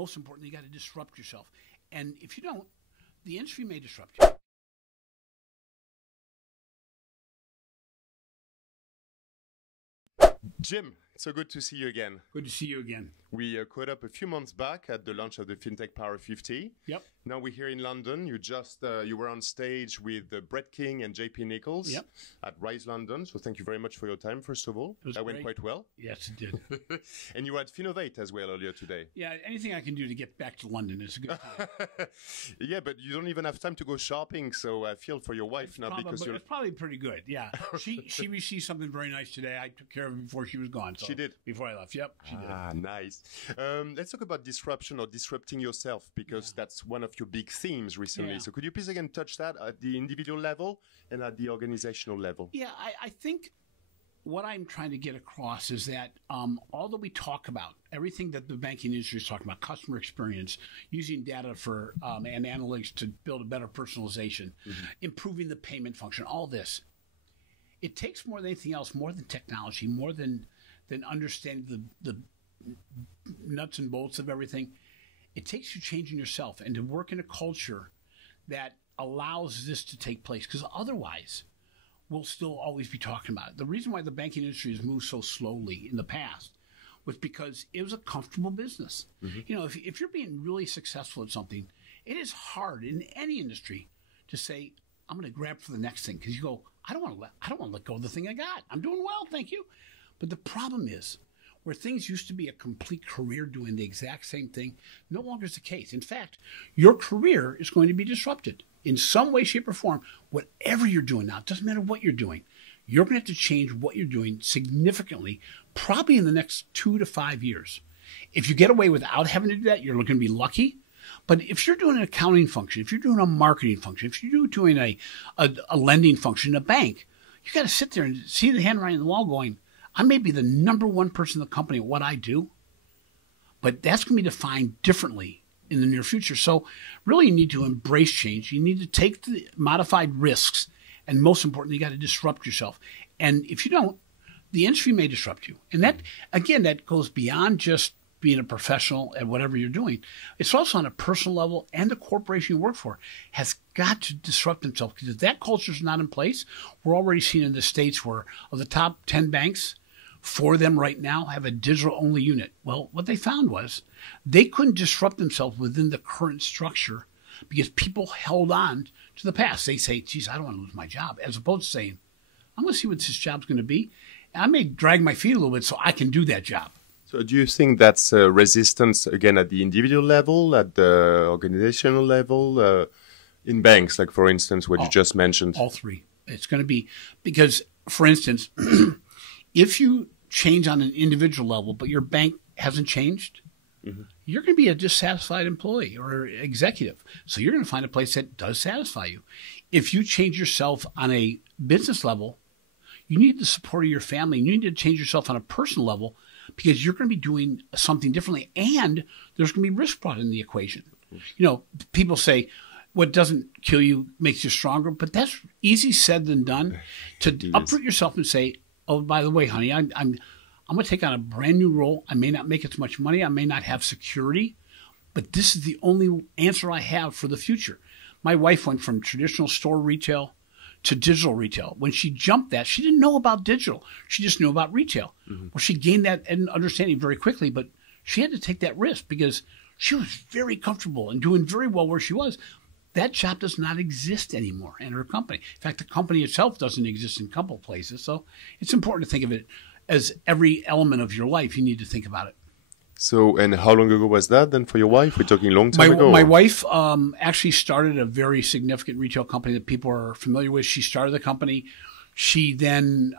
most importantly, you got to disrupt yourself. And if you don't, the industry may disrupt you. Jim, so good to see you again. Good to see you again. We caught up a few months back at the launch of the Fintech Power 50. Yep. Now we're here in London. You were on stage with Brett King and JP Nichols at Rise London. So thank you very much for your time, first of all. That went quite well. Yes, it did. And you were at Finovate as well earlier today. Yeah, anything I can do to get back to London is a good time. Yeah, but you don't even have time to go shopping. So I feel for your wife now because you're... It's probably pretty good, yeah. She received something very nice today. I took care of it before she was gone. So she did? Before I left, yep, she did. Ah, nice. Let's talk about disruption or disrupting yourself, because that's one of your big themes recently. So could you please again touch that at the individual level and at the organizational level? Yeah, I think what I'm trying to get across is that all that we talk about, everything that the banking industry is talking about, customer experience, using data for and analytics to build a better personalization, improving the payment function, all this, it takes more than anything else, more than technology, more than understanding the nuts and bolts of everything. It takes you changing yourself and to work in a culture that allows this to take place, because otherwise we'll still always be talking about it. The reason why the banking industry has moved so slowly in the past was because it was a comfortable business. You know, if you're being really successful at something, it is hard in any industry to say, I'm going to grab for the next thing, because you go, I don't want to let go of the thing I got. I'm doing well, thank you. But the problem is, where things used to be a complete career doing the exact same thing, no longer is the case. In fact, your career is going to be disrupted in some way, shape, or form. Whatever you're doing now, it doesn't matter what you're doing, you're going to have to change what you're doing significantly, probably in the next 2 to 5 years. If you get away without having to do that, you're going to be lucky. But if you're doing an accounting function, if you're doing a marketing function, if you're doing a lending function in a bank, you got to sit there and see the handwriting on the wall going, I may be the number one person in the company at what I do, but that's going to be defined differently in the near future. So really you need to embrace change. You need to take the modified risks, and most importantly, you got to disrupt yourself. And if you don't, the industry may disrupt you. And that, again, that goes beyond just being a professional at whatever you're doing. It's also on a personal level, and the corporation you work for has got to disrupt themselves, because if that culture is not in place, we're already seeing in the States where of the top 10 banks, 4 of them right now have a digital-only unit. Well, what they found was they couldn't disrupt themselves within the current structure because people held on to the past. They say, geez, I don't want to lose my job, as opposed to saying, I'm going to see what this job's going to be. And I may drag my feet a little bit so I can do that job. So do you think that's resistance, again, at the individual level, at the organizational level, in banks, like, for instance, what you just mentioned? All three. It's going to be, because, for instance, if you change on an individual level, but your bank hasn't changed, you're going to be a dissatisfied employee or executive. So you're going to find a place that does satisfy you. If you change yourself on a business level, you need the support of your family. You need to change yourself on a personal level, because you're going to be doing something differently, and there's going to be risk brought in the equation. You know, people say, what doesn't kill you makes you stronger, but that's easy said than done. To uproot yourself and say, oh, by the way, honey, I'm going to take on a brand new role. I may not make as much money. I may not have security, but this is the only answer I have for the future. My wife went from traditional store retail to digital retail. When she jumped that, she didn't know about digital. She just knew about retail. Well, she gained that understanding very quickly, but she had to take that risk because she was very comfortable and doing very well where she was. That job does not exist anymore in her company. In fact, the company itself doesn't exist in a couple of places. So it's important to think of it as every element of your life. You need to think about it. So, and how long ago was that then for your wife? We're talking a long time ago. My wife actually started a very significant retail company that people are familiar with. She started the company. She then,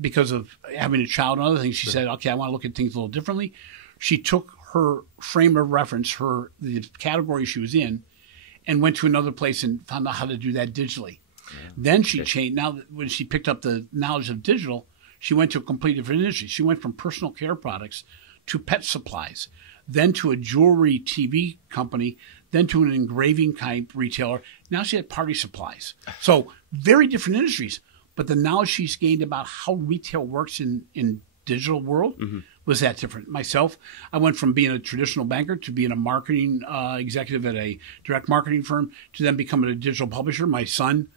because of having a child and other things, she said, okay, I want to look at things a little differently. She took her frame of reference, the category she was in, and went to another place and found out how to do that digitally. Then she changed. Now, when she picked up the knowledge of digital, she went to a completely different industry. She went from personal care products to pet supplies, then to a jewelry TV company, then to an engraving type retailer. Now she had party supplies. So very different industries, but the knowledge she's gained about how retail works in digital world was that different. Myself, I went from being a traditional banker to being a marketing executive at a direct marketing firm to then becoming a digital publisher. My son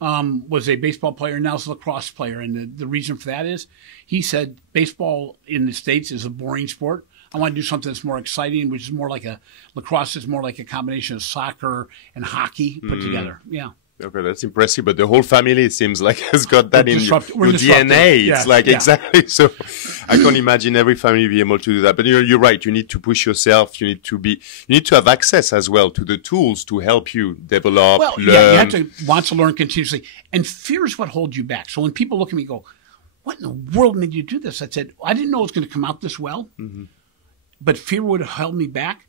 was a baseball player, now is a lacrosse player. And the reason for that is he said baseball in the States is a boring sport. I want to do something that's more exciting, which is more like lacrosse is more like a combination of soccer and hockey put together. Yeah. Okay, that's impressive. But the whole family, it seems like, has got that in your DNA. Yeah, it's like, exactly. So I can't imagine every family be able to do that. But you're right. You need to push yourself. You need to have access as well to the tools to help you develop, learn. Yeah, you have to want to learn continuously. And fear is what holds you back. So when people look at me and go, what in the world made you do this? I said, I didn't know it was going to come out this well, but fear would have held me back.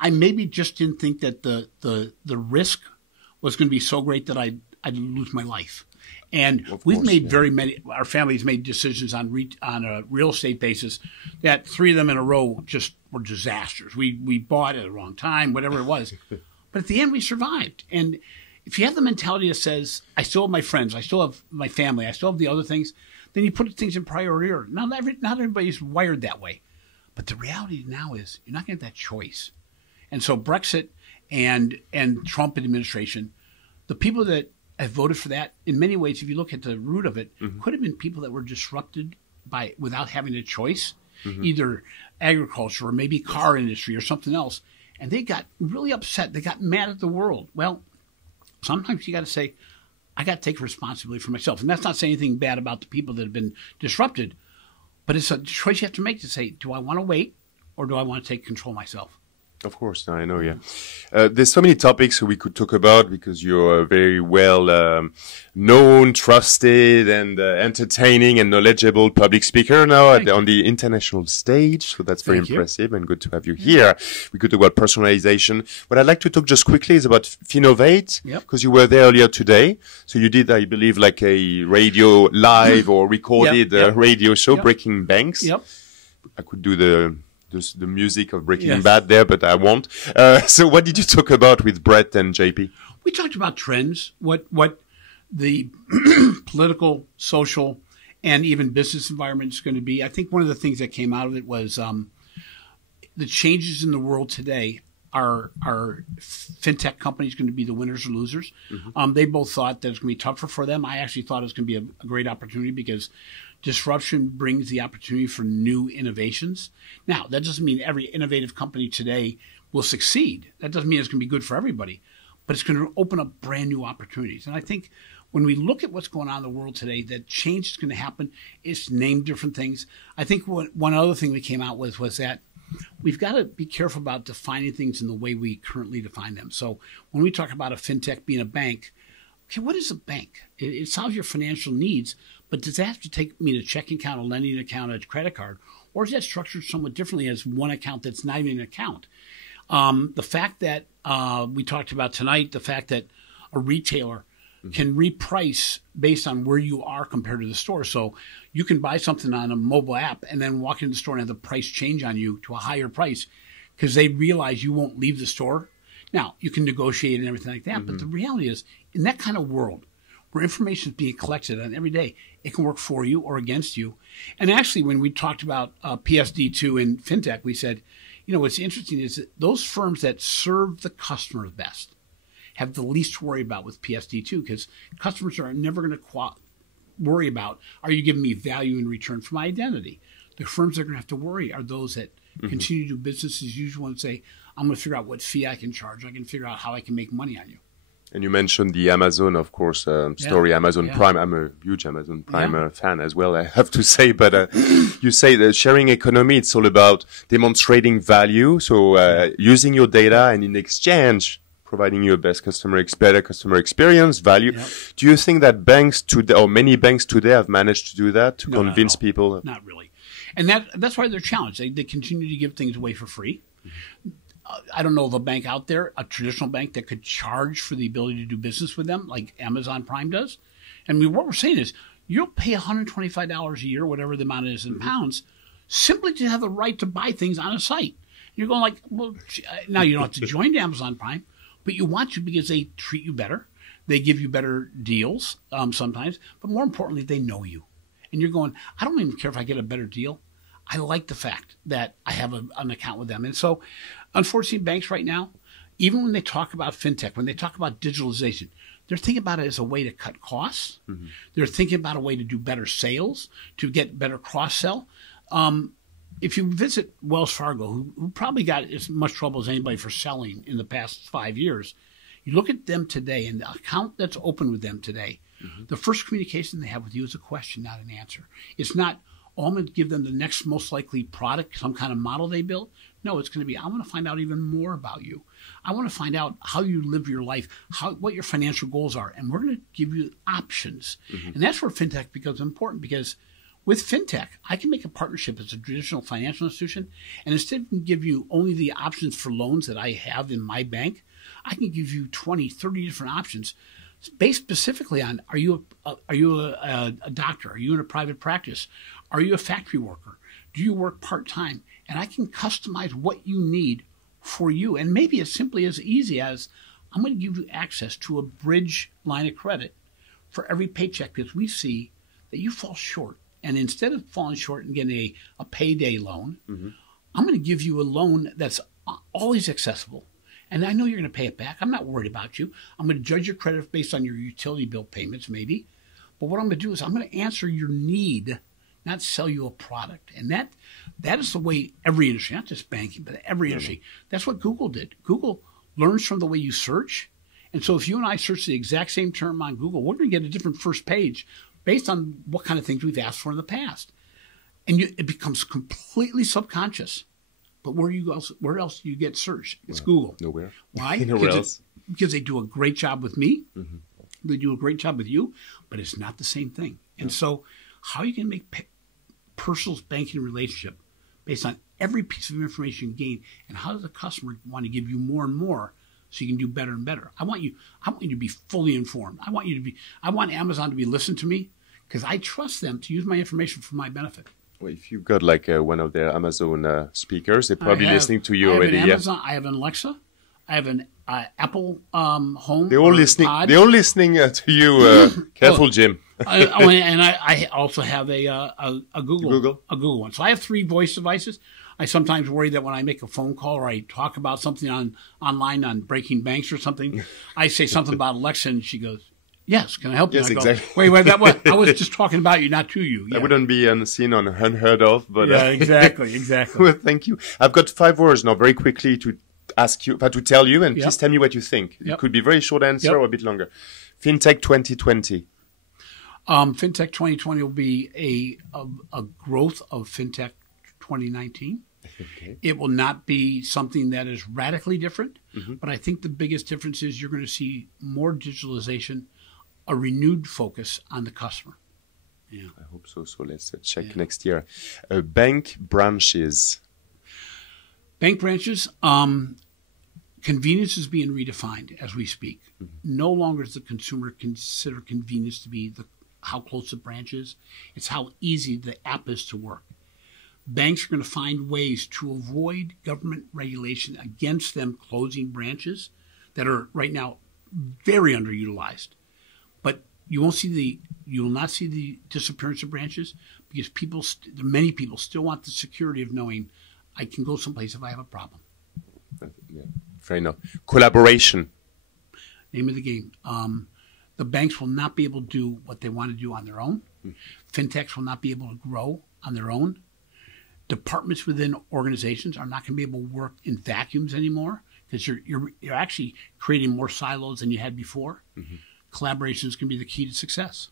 I maybe just didn't think that the risk was going to be so great that I'd lose my life. And we've made our family's made decisions on a real estate basis that 3 of them in a row just were disasters. We bought at the wrong time, whatever it was. But at the end, we survived. And if you have the mentality that says, I still have my friends, I still have my family, I still have the other things, then you put things in priority order. Not everybody's wired that way. But the reality now is you're not going to have that choice. And so Brexit and Trump administration, the people that have voted for that, in many ways, if you look at the root of it, could have been people that were disrupted without having a choice, either agriculture or maybe car industry or something else. And they got really upset. They got mad at the world. Well, sometimes you got to say, I got to take responsibility for myself. And that's not saying anything bad about the people that have been disrupted, but it's a choice you have to make to say, do I want to wait or do I want to take control myself? Of course, I know, yeah. There's so many topics we could talk about because you're a very well known, trusted, and entertaining and knowledgeable public speaker now on the international stage. So that's very impressive and good to have you here. We could talk about personalization. What I'd like to talk just quickly is about Finovate, because you were there earlier today. So you did, I believe, like a radio live or recorded radio show, Breaking Banks. I could do the music of Breaking Bad there, but I won't. So what did you talk about with Brett and JP? We talked about trends, what the political, social, and even business environment is going to be. I think one of the things that came out of it was the changes in the world today are fintech companies going to be the winners or losers. They both thought that it's going to be tougher for them. I actually thought it was going to be a great opportunity because disruption brings the opportunity for new innovations. Now, that doesn't mean every innovative company today will succeed. That doesn't mean it's going to be good for everybody, but it's going to open up brand new opportunities. And I think when we look at what's going on in the world today, that change is going to happen. It's named different things. I think one other thing we came out with was that we've got to be careful about defining things in the way we currently define them. So when we talk about a fintech being a bank, okay, what is a bank? It solves your financial needs, but does that have to mean a checking account, a lending account, a credit card? Or is that structured somewhat differently as one account that's not even an account? The fact that we talked about tonight, the fact that a retailer can reprice based on where you are compared to the store. So you can buy something on a mobile app and then walk into the store and have the price change on you to a higher price because they realize you won't leave the store. Now, you can negotiate and everything like that, but the reality is, in that kind of world where information is being collected on every day, it can work for you or against you. And actually, when we talked about PSD2 in fintech, we said, you know, what's interesting is that those firms that serve the customer best have the least to worry about with PSD2 because customers are never going to worry about, are you giving me value in return for my identity? The firms that are going to have to worry are those that continue to do business as usual and say, I'm going to figure out what fee I can charge. I can figure out how I can make money on you. And you mentioned the Amazon, of course, story, Amazon Prime. I'm a huge Amazon Prime fan as well, I have to say. But you say the sharing economy, it's all about demonstrating value. So using your data and in exchange, providing you a better customer experience, value. Do you think that banks today, or many banks today, have managed to do that, to convince people? Not really. And that's why they're challenged. They continue to give things away for free. I don't know of a bank out there, a traditional bank, that could charge for the ability to do business with them like Amazon Prime does. And what we're saying is you'll pay $125 a year, whatever the amount is in pounds, simply to have the right to buy things on a site. You're going like, well, now you don't have to join Amazon Prime, but you want to because they treat you better. They give you better deals sometimes, but more importantly, they know you. And you're going, I don't even care if I get a better deal. I like the fact that I have an account with them. And so, unfortunately, banks right now, even when they talk about fintech, when they talk about digitalization, they're thinking about it as a way to cut costs. Mm-hmm. They're thinking about a way to do better sales, to get better cross-sell. If you visit Wells Fargo, who probably got as much trouble as anybody for selling in the past 5 years, you look at them today and the account that's open with them today, mm-hmm. the first communication they have with you is a question, not an answer. It's not, oh, I'm going to give them the next most likely product, some kind of model they built. No, it's going to be, I want to find out even more about you. I want to find out how you live your life, what your financial goals are, and we're going to give you options. Mm-hmm. And that's where fintech becomes important, because with fintech, I can make a partnership as a traditional financial institution, and instead of give you only the options for loans that I have in my bank, I can give you 20, 30 different options based specifically on, are you a doctor? Are you in a private practice? Are you a factory worker? Do you work part-time? And I can customize what you need for you. And maybe it's simply as easy as, I'm going to give you access to a bridge line of credit for every paycheck, because we see that you fall short. And instead of falling short and getting a payday loan, mm-hmm. I'm going to give you a loan that's always accessible. And I know you're going to pay it back. I'm not worried about you. I'm going to judge your credit based on your utility bill payments, maybe. But what I'm going to do is I'm going to answer your need, not sell you a product. And that is the way every industry, not just banking, but every industry, that's what Google did. Google learns from the way you search. And so if you and I search the exact same term on Google, we're going to get a different first page based on what kind of things we've asked for in the past. And it becomes completely subconscious. But where else do you get search? It's Google. Nowhere. Why? Nowhere else. Because they do a great job with me. Mm-hmm. They do a great job with you, but it's not the same thing. And so how you can make personal banking relationship based on every piece of information you gain, and how does the customer want to give you more and more so you can do better and better? I want you to be fully informed. I want Amazon to be listening to me, because I trust them to use my information for my benefit. Well, if you've got like one of their Amazon speakers, they're probably listening to you already. I have an Alexa. I have an Apple Home. They're all listening. Pod. They're all listening to you. Careful, Jim. And I also have a Google one. So I have 3 voice devices. I sometimes worry that when I make a phone call or I talk about something online on breaking banks or something, I say something about Alexa and she goes, "Yes, can I help you?" Yes, I go, exactly. Wait, I was just talking about you, not to you. Yeah. That wouldn't be seen on unheard of, but yeah, exactly. Well, thank you. I've got 5 words now, very quickly to ask you, to tell you, and please tell me what you think. It could be a very short answer or a bit longer. Fintech 2020. Fintech 2020 will be a growth of Fintech 2019. Okay. It will not be something that is radically different, but I think the biggest difference is you're going to see more digitalization, a renewed focus on the customer. Yeah, I hope so. So let's check next year. Bank branches. Bank branches. Convenience is being redefined as we speak. Mm-hmm. No longer does the consumer consider convenience to be how close the branch is. It's how easy the app is to work. Banks are going to find ways to avoid government regulation against them closing branches that are right now very underutilized. But you will not see the disappearance of branches, because many people still want the security of knowing I can go someplace if I have a problem. Yeah, fair enough. Collaboration. Name of the game. The banks will not be able to do what they want to do on their own. Fintechs will not be able to grow on their own. Departments within organizations are not going to be able to work in vacuums anymore, because you're actually creating more silos than you had before. Mm-hmm. Collaboration is going to be the key to success.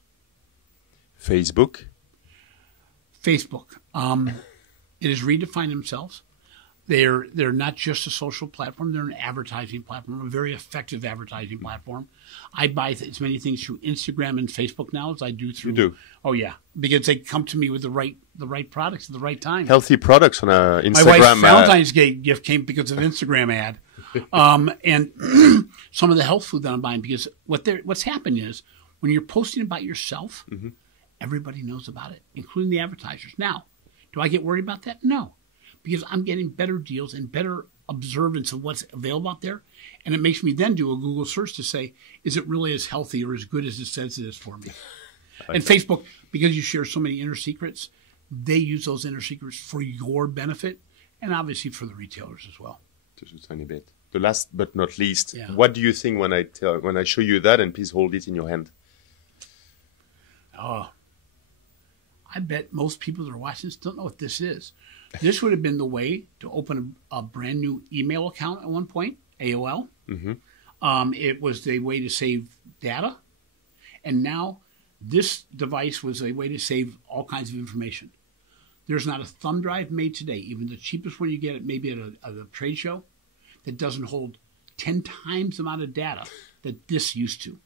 Facebook. It has redefined themselves. They're not just a social platform. They're an advertising platform, a very effective advertising platform. I buy as many things through Instagram and Facebook now as I do through. You do? Oh yeah, because they come to me with the right products at the right time. Healthy products on Instagram. My wife's Valentine's Day gift came because of an Instagram ad, and some of the health food that I'm buying, because what's happened is when you're posting about yourself, everybody knows about it, including the advertisers. Now, do I get worried about that? No. Because I'm getting better deals and better observance of what's available out there. And it makes me then do a Google search to say, is it really as healthy or as good as it says it is for me? And Facebook, because you share so many inner secrets, they use those inner secrets for your benefit and obviously for the retailers as well. Just a tiny bit. The last but not least, Yeah. what do you think when I show you that, and please hold it in your hand? Oh, I bet most people that are watching this don't know what this is. This would have been the way to open a brand new email account at one point, AOL. Mm-hmm. It was the way to save data. And now this device was a way to save all kinds of information. There's not a thumb drive made today, even the cheapest one you get maybe at a trade show, that doesn't hold 10 times the amount of data that this used to.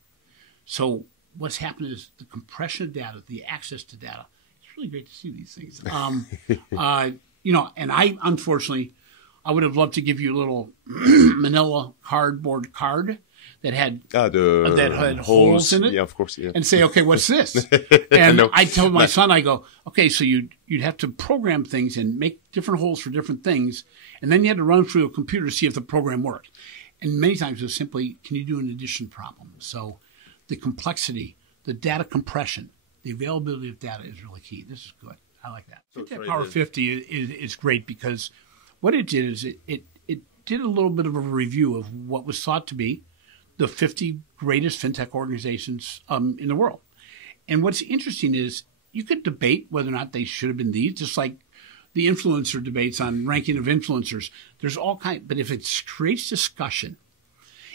So what's happened is the compression of data, the access to data. It's really great to see these things. And I, unfortunately, I would have loved to give you a little manila cardboard card that had holes in it. Yeah, of course. Yeah. And say, okay, what's this? And I told my son, I go, okay, so you'd have to program things and make different holes for different things. And then you had to run through a computer to see if the program worked. And many times it was simply, can you do an addition problem? So the complexity, the data compression, the availability of data is really key. This is good. I like that. Fintech Power 50 is great because what it did is it did a little bit of a review of what was thought to be the 50 greatest fintech organizations in the world. And what's interesting is you could debate whether or not they should have been these, just like the influencer debates on ranking of influencers. There's all kinds, but if it creates discussion,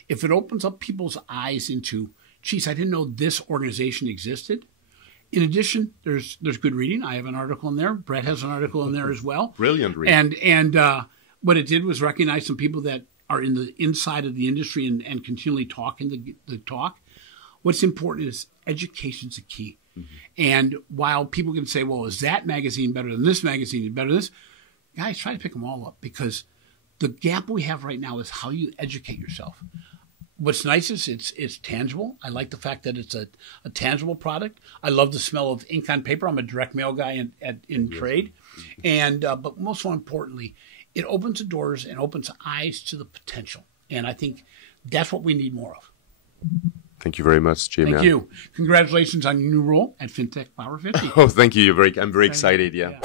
if it opens up people's eyes into, geez, I didn't know this organization existed. In addition, there's good reading. I have an article in there. Brett has an article in there as well. Brilliant reading. And what it did was recognize some people that are in the inside of the industry and continually talking the talk. What's important is education's a key. Mm-hmm. And while people can say, well, is that magazine better than this magazine, better than this? Guys, try to pick them all up because the gap we have right now is how you educate yourself. What's nice is it's tangible. I like the fact that it's a tangible product. I love the smell of ink on paper. I'm a direct mail guy in trade. And but most importantly, it opens the doors and opens eyes to the potential. And I think that's what we need more of. Thank you very much, Jim. Thank you. Congratulations on your new role at Fintech Power 50. Oh, thank you. I'm very excited. Yeah.